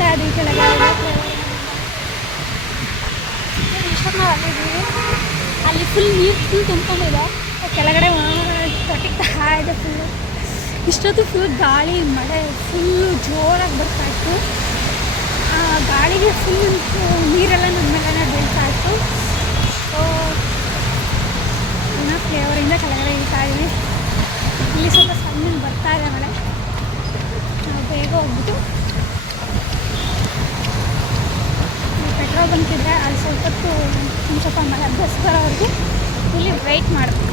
ಹೋಗ್ತಾ ಇದ್ದೀವಿ ಕೆಳಗೆ. ಇಷ್ಟೊತ್ತು ನಾವು ಅಲ್ಲಿದ್ದೀವಿ. ಅಲ್ಲಿ ಫುಲ್ ನೀರು ತುಂಬ್ಕೊಂಡಿದೆ. ಕೆಳಗಡೆ ತೊಟ್ಟಿಗ್ತಾ ಇದೆ ಫುಲ್ಲು. ಇಷ್ಟೊತ್ತು ಫುಲ್ ಗಾಳಿ ಮಳೆ ಫುಲ್ಲು ಜೋರಾಗಿ ಬರ್ತಾಯಿತ್ತು. ಗಾಳಿಗೆ ಫುಲ್ ನೀರೆಲ್ಲ ನಮ್ಮ ಮೇಲೆ ಬೀಳ್ತಾಯಿತ್ತು. ಸೊ ಇನ್ನೂ ಫ್ಲೇವರಿಂದ ಕೆಳಗಡೆ ಇಳ್ತಾ ಇದ್ದೀವಿ. ಇಲ್ಲಿ ಸ್ವಲ್ಪ ಸಣ್ಣ ಬರ್ತಾ ಇದೆ ಮಳೆ. ನಾವು ಬೇಗ ಹೋಗ್ಬಿಟ್ಟು ಪೆಟ್ರೋಲ್ ಬಂಕ್ ಇದ್ದರೆ ಅಲ್ಲಿ ಸ್ವಲ್ಪ ಹೊತ್ತು ಸ್ವಲ್ಪ ಮಳೆ ಬಸ್ ಬರೋವರೆಗೂ ಇಲ್ಲಿ ವೆಯ್ಟ್ ಮಾಡಬೇಕು.